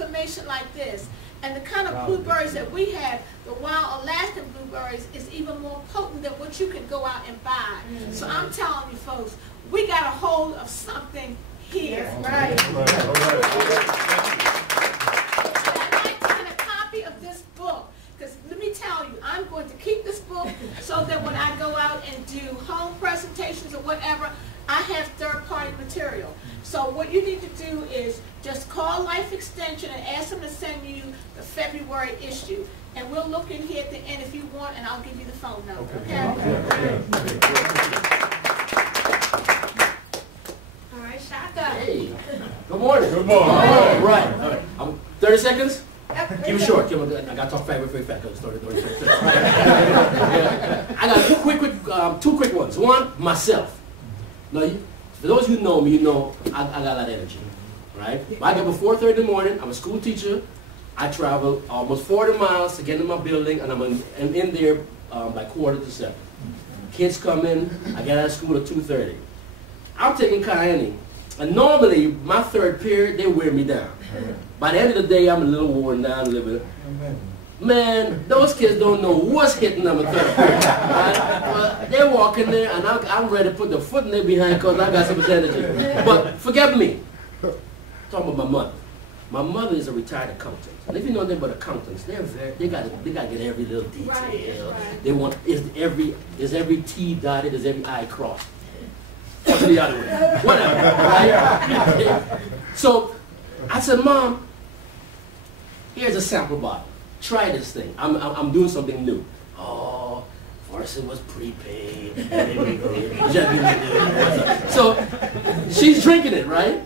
information like this, and the kind of blueberries that we have, the wild Alaskan blueberries, is even more potent than what you can go out and buy. So I'm telling you folks, we got a hold of something here. Right. I'd like to get a copy of this book, because let me tell you, I'm going to keep this book so that when I go out and do home presentations or whatever, I have third-party material. So what you need to do is just call Life Extension and ask them to send you the February issue. And we'll look in here at the end if you want, and I'll give you the phone number. Okay? All right, Shaka. Hey. Good morning. Good morning. All right. 30 seconds? Keep it short. I got to talk very fast because it's 30 seconds. I got two quick ones. One, myself. Now, for those who know me, you know I got a lot of energy, right? I get up at 4:30 in the morning. I'm a school teacher. I travel almost 40 miles to get in my building, and I'm in there by 6:45. Kids come in. I get out of school at 2:30. I'm taking Kyani, and normally my third period they wear me down. By the end of the day, I'm a little worn down a little bit. Man, those kids don't know what's hitting them at third period. Right? They walk in there, and I'm ready to put the foot in their behind because I got so much energy. But forget me. Talking about my mother. My mother is a retired accountant. And if you know anything about accountants, they got to get every little detail. Right. They want is every T dotted, is every I crossed. Or the other way. Whatever. Right? So I said, Mom, here's a sample bottle. Try this thing. I'm doing something new. Oh, first it was prepaid. So she's drinking it, right?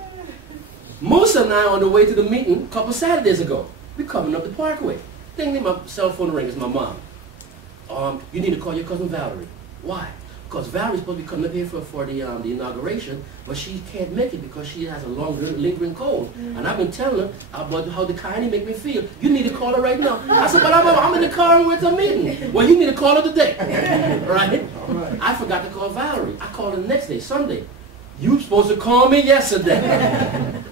Musa and I on the way to the meeting a couple Saturdays ago. We're coming up the Parkway. Ding, my cell phone ring is my mom. You need to call your cousin Valerie. Why? Because Valerie's supposed to be coming up here for the inauguration, but she can't make it because she has a long lingering cold. And I've been telling her about how the Kyani make me feel. You need to call her right now. I said, but I'm in the car and we're at the meeting. Well, you need to call her today. Right? I forgot to call Valerie. I called her the next day, Sunday. You were supposed to call me yesterday.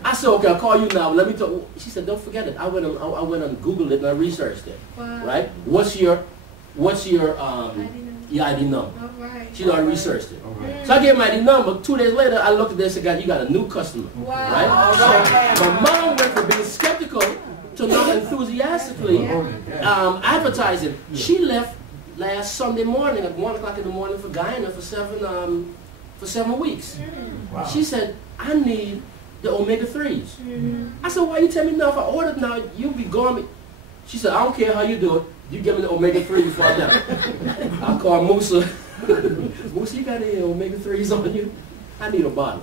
I said, okay, I'll call you now. Let me talk. She said, don't forget it. I went and Googled it and I researched it. Wow. Right? What's your ID number? Right. She already researched it. Right. So I gave my ID number. 2 days later, I looked at this and you got a new customer. Wow. Right? So my mom went from being skeptical to now enthusiastically advertising. She left last Sunday morning at 1 o'clock in the morning for Guyana for 7 weeks. Wow. She said, I need the omega-3s. I said, why you tell me now? If I order now, you'll be gone. She said, I don't care how you do it. You give me the omega-3 before I die. I called Musa. Musa, you got any omega-3s on you? I need a bottle.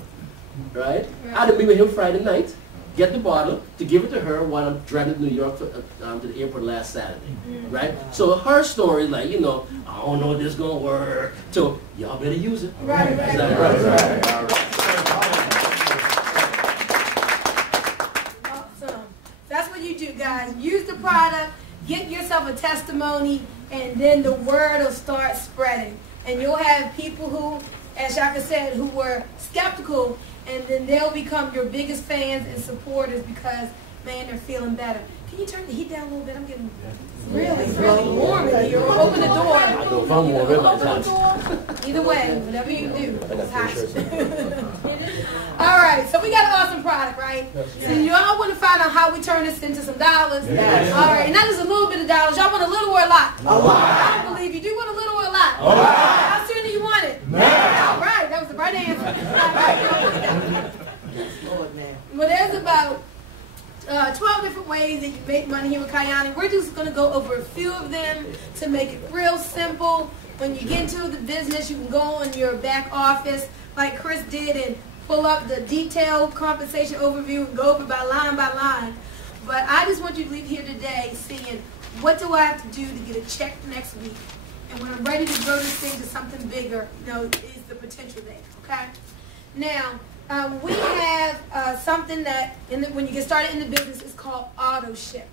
Right? I had to meet with him Friday night, get the bottle, to give it to her while I'm driving to New York to the airport last Saturday. Right? So her story, like, you know, I don't know if this is going to work. So y'all better use it. Right. Awesome. That's what you do, guys. Use the product. Get yourself a testimony, and then the word will start spreading. And you'll have people who, as Shaka said, who were skeptical, and then they'll become your biggest fans and supporters because, man, they're feeling better. Can you turn the heat down a little bit? I'm getting really warm in here. Open the door. I know if I'm warm, everybody's hot. Either way, whatever you do, it's hot. All right, so we got an awesome product, right? So y'all want to find out how we turn this into some dollars? Yes. All right, and not just a little bit of dollars. Y'all want a little or a lot? A lot. I don't believe you. Do you want a little or a lot? A lot. How soon do you want it? Now. All right, that was the right answer. Lord, man. Well, there's about 12 different ways that you make money here with Kyani. We're just going to go over a few of them to make it real simple. When you get into the business, you can go on your back office like Chris did and pull up the detailed compensation overview and go over by line. But I just want you to leave here today seeing what do I have to do to get a check next week. And when I'm ready to grow this thing to something bigger, you know, is the potential there, okay? Now, we have something that, when you get started in the business, is called auto ship.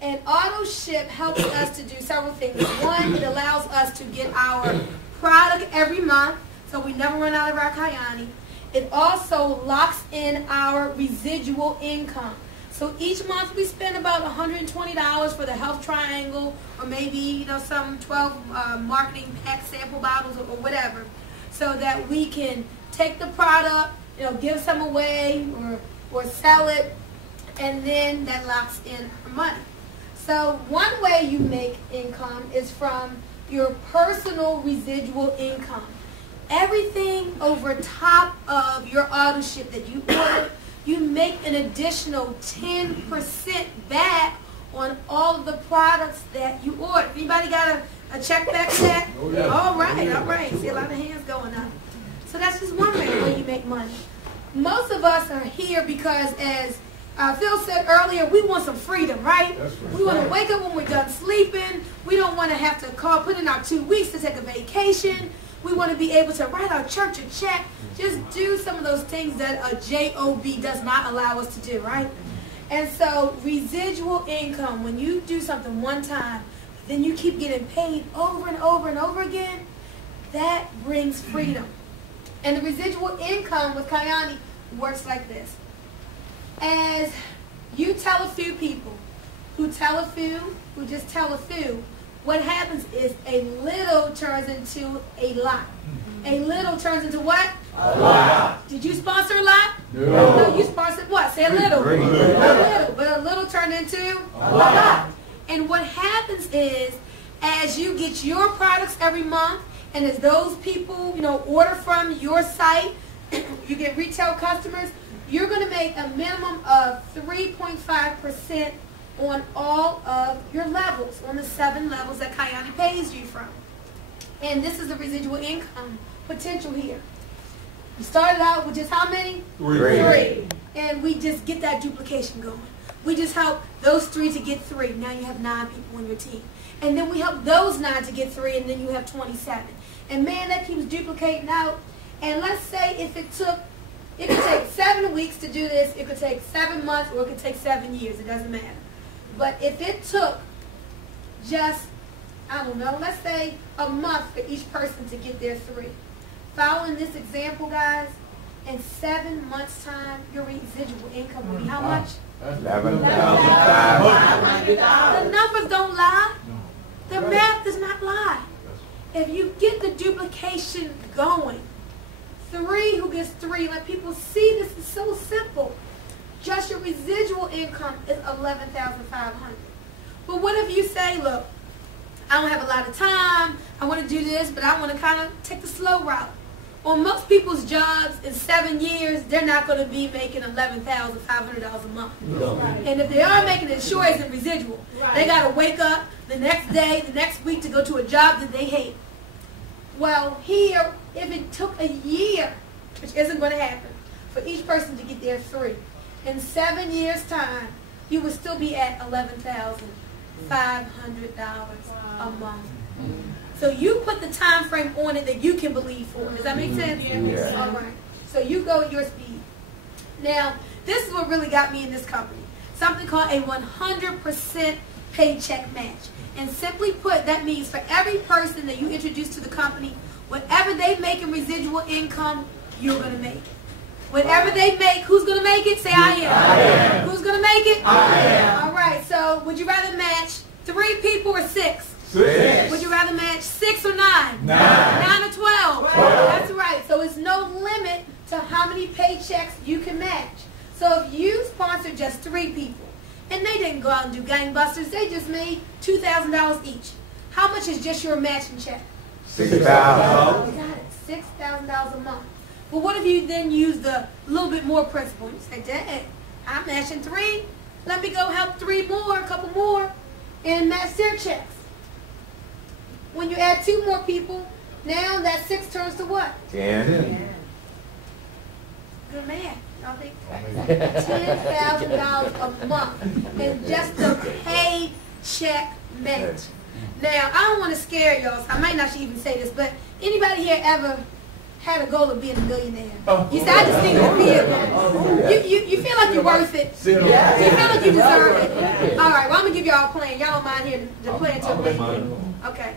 And auto ship helps us to do several things. One, it allows us to get our product every month, so we never run out of our Kyani. It also locks in our residual income. So each month we spend about $120 for the health triangle, or maybe some 12 marketing pack sample bottles or whatever, so that we can take the product, give some away or sell it, and then that locks in our money. So one way you make income is from your personal residual income. Everything over top of your auto ship that you order, you make an additional 10% back on all of the products that you order. Anybody got a check back to that? Oh, yeah. All right. See a lot of hands going up. So that's just one way you make money. Most of us are here because, as Phil said earlier, we want some freedom, right? That's right. We want to wake up when we're done sleeping. We don't want to have to put in our 2 weeks to take a vacation. We want to be able to write our church a check, just do some of those things that a job does not allow us to do, right? And so residual income, when you do something one time, then you keep getting paid over and over and over again, that brings freedom. And the residual income with Kyani works like this. As you tell a few people who just tell a few, what happens is a little turns into a lot. A little turns into what? A lot. Did you sponsor a lot? No. You sponsored what? Say a little. A little. But a little turned into a lot. And what happens is, as you get your products every month, and as those people, order from your site, you get retail customers, you're going to make a minimum of 3.5% on all of your levels, on the 7 levels that Kyani pays you from. And this is the residual income potential here. We started out with just how many? 3. And we just get that duplication going. We just help those 3 to get 3. Now you have 9 people on your team. And then we help those 9 to get 3, and then you have 27. And man, that keeps duplicating out. And let's say if it could take 7 weeks to do this, it could take 7 months, or it could take 7 years. It doesn't matter. But if it took just, let's say a month for each person to get their 3. Following this example, guys, in 7 months' time, your residual income will be how much? $11,500. The numbers don't lie. The math does not lie. If you get the duplication going, 3 who gets 3, let people see this is so simple. Just your residual income is $11,500. But what if you say, look, I don't have a lot of time, I want to do this, but I want to kind of take the slow route. On most people's jobs, in 7 years, they're not going to be making $11,500 a month. No. And if they are making it, sure isn't residual. Right. They got to wake up the next day, the next week to go to a job that they hate. Well, here, if it took a year, which isn't going to happen, for each person to get their 3, in 7 years' time, you would still be at $11,500 a month. So you put the time frame on it that you can believe for. Does that make sense? Yeah. All right. So you go at your speed. Now, this is what really got me in this company. Something called a 100% paycheck match. And simply put, that means for every person that you introduce to the company, whatever they make in residual income, you're going to make it. Whatever they make, who's going to make it? Say, I am. I am. Who's going to make it? I am. All right. So would you rather match 3 people or 6? 6. Would you rather match 6 or 9? 9. 9 or 12? 12. That's right. So it's no limit to how many paychecks you can match. So if you sponsor just 3 people, and they didn't go out and do gangbusters, they just made $2,000 each. How much is just your matching check? $6,000. You got it. $6,000 a month. But what if you then use the little bit more principle? You say, Dad, I'm matching 3. Let me go help 3 more, a couple more, and match their checks. When you add 2 more people, now that 6 turns to what? 10. Good math. I think $10,000 a month in just the paycheck match. Now, I don't want to scare y'all, so I might not even say this, but anybody here ever had a goal of being a millionaire? You say, I just think the vehicle. You feel like you're worth it. You feel like you deserve it. All right, well, I'm going to give y'all a plan. Y'all don't mind here to plan too. Okay.